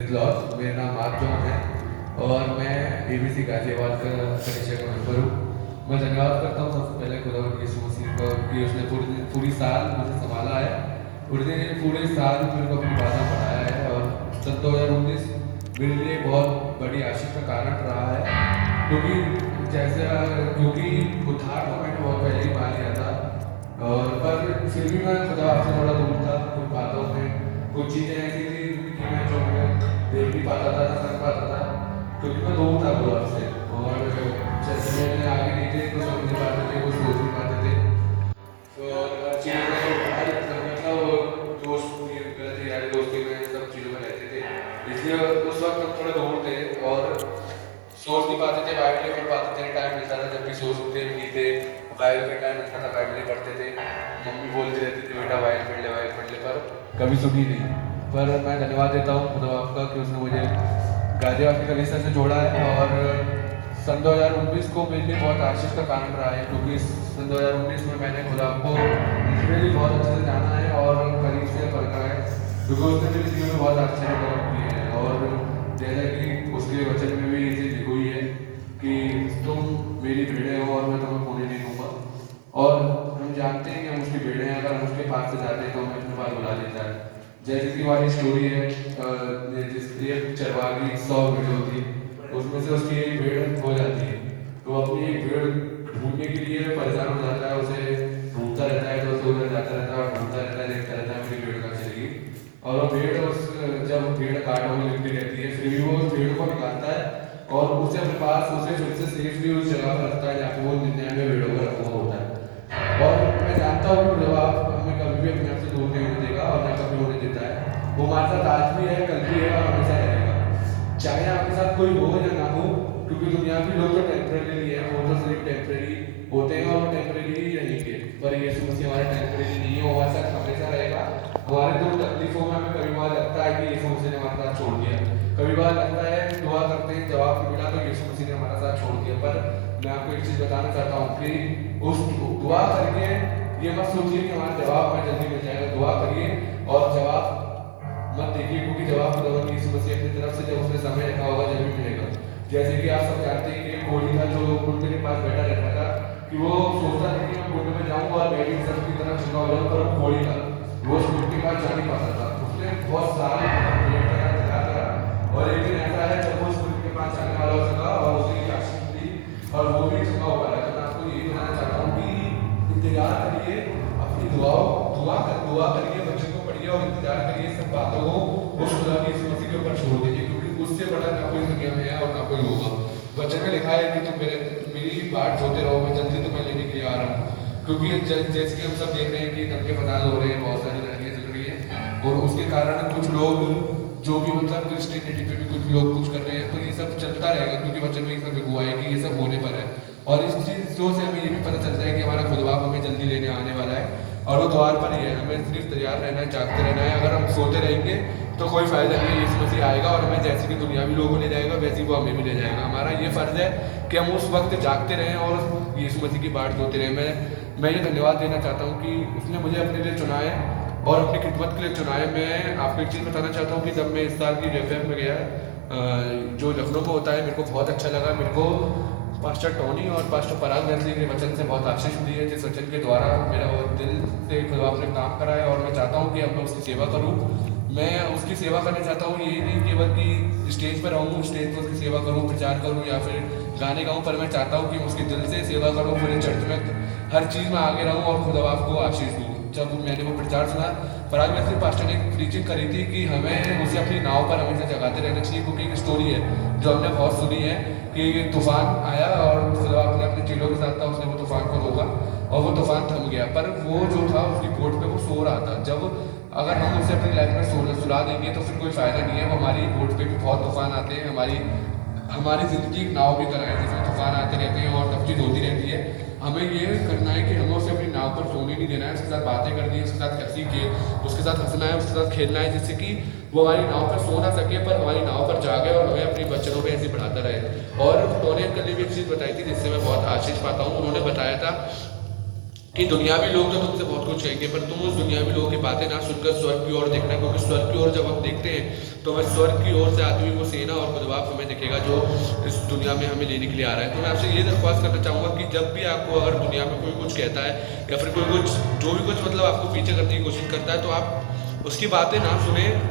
मेरा नाम मार्जोन है और मैं एबीसी गाजियाबाद का कनिष्ठा का मेंबर हूँ। मैं धन्यवाद करता हूँ सबसे पहले खुदा यीशु मसीह का कि उसने पूरी साल मुझे संभाला है। उसने पूरे साल मेरे को अपनी बातें बढ़ाया है और सन 2019 मेरे लिए बहुत बड़ी आशीष का कारण रहा है, क्योंकि उद्धार तो मैंने बहुत पहले ही पा लिया था और पर फिर भी मैं खुदा आपसे थोड़ा दूर था। कुछ बातों में कुछ चीज़ें ऐसी थी कि मैं जो मैं देख नहीं पाता था, ना कर पाता था, क्योंकि मैं दूर था खुदा से। और जैसे मैंने आगे नहीं थे कुछ समझ नहीं पाते थे, कुछ सोच नहीं पाते थे, तो हर चीज़ में मतलब दोस्त पूरी गलत यारी दोस्ती में सब चीज़ों में रहते थे। इसलिए उस वक्त हम थोड़ा दूर थे और सोच नहीं पाते थे, बाइबल नहीं पढ़ पाते थे। टाइम मिलता था जब भी सोचते नहीं थे, बाइबल का टाइम मिलता था बाइबल नहीं पढ़ते थे। मम्मी बोलती रहती थी बेटा बाइबल पढ़ ले, पर कभी सुनी नहीं। पर मैं धन्यवाद देता हूँ खुदा आपका कि उसने मुझे गाजियाबाद के कलीसिया से जोड़ा है और सन 2019 को मेरे लिए बहुत आशीष का कारण रहा है, क्योंकि सन 2019 में मैंने खुदा को लिटरली बहुत अच्छे से जाना है और करीब से परखा है, क्योंकि उसने मेरे जीवन में बहुत अच्छे काम किए हैं। और जैसा कि उसके वचन में भी ये चीज़ लिखी हुई है कि तुम मेरी भेड़ें हो और मैं तुम्हें खोने नहीं दूंगा। और हम जानते हैं कि हम उसकी भेड़ें हैं, अगर हम उसके पास से जाते हैं तो हमें अपने पास बुला लेता है। जैसे कि हमारी स्टोरी है, जिसकी एक चरवाही 100 भेड़ें होती, उसमें से उसकी एक भेड़ खो जाती है, तो अपनी एक भेड़ ढूंढने के लिए परेशान हो जाता है, उसे ढूंढता रहता है, तो उसे उधर जाता रहता है और ढूंढता रहता है, देखता रहता है मेरी भेड़ कहाँ चलेगी। और वो भेड़ जब भेड़ काटने में लगती रहती है, फिर भी वो उस भेड़ को निकालता है और उसे अपने पास उसे फिर से सेफली उस जगह पर रखता है जहाँ पे वो 99 भेड़ों को रखा हुआ होता है। और मैं जानता हूँ कि जब आप हमें कभी भी अपने आप से दूर नहीं होने देगा और ना कभी होने देता है। वो हमारे साथ आज भी है, कल भी है और हमेशा रहेगा, चाहे आपके साथ कोई हो या ना हो, क्योंकि दुनिया के लोग तो टेम्परेरी है, वो तो सिर्फ टेम्परेरी होते हैं और टेम्परेरी ही रहेंगे। पर यीशु मसीह हमारे टेम्परेरी नहीं है, वो हमारे साथ हमेशा रहेगा। हमारे दुख तकलीफों में हमें कभी बार लगता है कि यीशु मसीह ने हमारे साथ छोड़ दिया, कभी बार लगता है दुआ करते हैं जवाब नहीं मिला तो यीशु मसीह ने हमारा साथ छोड़ दिया। पर मैं आपको एक चीज़ बताना चाहता हूँ कि उस दुआ करके ये मत सोचिए कि हमारा जवाब हमें जल्दी मिल जाएगा। दुआ करिए और जवाब मत देखिए, क्योंकि जवाब खुदा यीशु मसीह अपनी तरफ से जब उसने समय रखा होगा जब भी मिलेगा। जैसे कि आप सब जानते हैं कि एक कोढ़ी था जो कुंड के पास बैठा रहता था, कि वो सोचता था कि मैं कुंड में जाऊँगा और मैं भी सबकी तरफ झुका हो जाऊँ, पर वो कोढ़ी था, वो उस कुंड के पास जा नहीं पाता था। उसने बहुत साल और एक दिन ऐसा है जब वो उस कुंड के पास जाने वाला हो सका और उसने आशीष दी और वो भी झुका हुआ है। तो मैं आपको यही बताना चाहता हूँ कि इंतजार करिए, अपनी दुआ करिए, बच्चों को पढ़िए और इंतजार करिए, सब बातों को उस खुदा की यीशु मसीह के ऊपर छोड़ दीजिए, क्योंकि उससे बड़ा ना कोई दुनिया में है और ना कोई होगा। वचन में लिखा है कि तुम मेरी बाट जोते रहो, मैं जल्दी तुम्हें लेने के लिए आ रहा हूँ। क्योंकि जैसे कि हम सब देख रहे हैं कि दंगे फसाद हो रहे हैं, बहुत सारी लड़ाइयाँ चल रही हैं और उसके कारण कुछ लोग जो भी मतलब क्रिश्चियनिटी पे भी कुछ लोग कुछ कर रहे हैं, तो ये सब चलता रहेगा, क्योंकि वचन में ये सब लिखा हुआ है कि ये सब होने पर है। और इस चीज़ों से हमें ये भी पता चलता है कि हमारा खुदबाप हमें जल्दी लेने आने वाला है और वो द्वार पर ही है। हमें सिर्फ तैयार रहना है, जागते रहना है। अगर हम सोते रहेंगे तो कोई फायदा नहीं है, यीशु मसीह आएगा और हमें जैसे कि दुनियावी लोगों को ले जाएगा वैसे ही वो हमें भी ले जाएगा। हमारा ये फर्ज है कि हम उस वक्त जागते रहें और यीशु मसीह की बाट जोते रहें। मैं ये धन्यवाद देना चाहता हूँ कि उसने मुझे अपने लिए चुना है और अपनी खिदमत के लिए चुना है। मैं आपको एक चीज़ बताना चाहता हूँ कि जब मैं इस साल की JFF में गया जो लखनऊ में होता है, मेरे को बहुत अच्छा लगा। मेरे को पास्टर टोनी और पास्टर पराग नरसिंह के वचन से बहुत आशीष मिली है, जिस वचन के द्वारा मेरा दिल से खुदा ने काम करा है और मैं चाहता हूँ कि अब मैं उसकी सेवा करूँ। मैं उसकी सेवा करना चाहता हूँ, यही नहीं केवल कि स्टेज पर रहूँ, स्टेज पर उसकी सेवा करूँ, प्रचार करूँ या फिर गाने गाऊँ, पर मैं चाहता हूँ कि उसके दिल से सेवा करूँ, पूरे चर्च में हर चीज़ में आगे रहूँ और खुदा आपको आशीष दूँ। जब मैंने वो प्रचार सुना, पराग नरसिंह पास्टर ने एक प्रीचिंग करी थी कि हमें उसे अपनी नाव पर हमेशा जगाते रहना चाहिए, क्योंकि एक स्टोरी है जो हमने बहुत सुनी है कि तूफान आया और खुदा आपने अपने चेलों के साथ था, उसने वो तूफान को रोका और वो तूफान थम गया, पर वो जो था उसकी बोट पे वो सो रहा था। जब अगर हम उसे अपनी लाइफ में सुला देंगे तो फिर कोई फ़ायदा नहीं है। वो हमारी बोट पे भी बहुत तूफान आते हैं, हमारी ज़िंदगी एक नाव भी कराए जिसमें तूफान आते रहते हैं और सब चीज़ होती रहती है। हमें ये करना है कि हमें उसे अपनी नाव पर सोने नहीं देना है, उसके साथ बातें करनी है, उसके साथ हंसी के उसके साथ हंसना है, उसके साथ खेलना है, जिससे कि वो हमारी नाव पर सो ना सके पर हमारी नाव पर जागे और हमें अपनी बच्चों पे ऐसे बढ़ाता रहे। और टोनी अंकल ने भी एक चीज़ बताई थी जिससे मैं बहुत आशीष पाता हूँ। उन्होंने बताया था कि दुनियावी लोग तो तुमसे बहुत कुछ कहेंगे, पर तुम उस दुनियावी लोगों की बातें ना सुनकर स्वर्ग की ओर देखना, क्योंकि स्वर्ग की ओर जब हम देखते हैं तो हमें स्वर्ग की ओर से आती हुई वो सेना और खुदावंद हमें दिखेगा जो इस दुनिया में हमें लेने के लिए आ रहा है। तो मैं आपसे ये दरख्वास्त करना चाहूँगा कि जब भी आपको अगर दुनिया में कोई कुछ कहता है या फिर कोई कुछ जो भी कुछ मतलब आपको पीछे करने की कोशिश करता है, तो आप उसकी बातें ना सुने,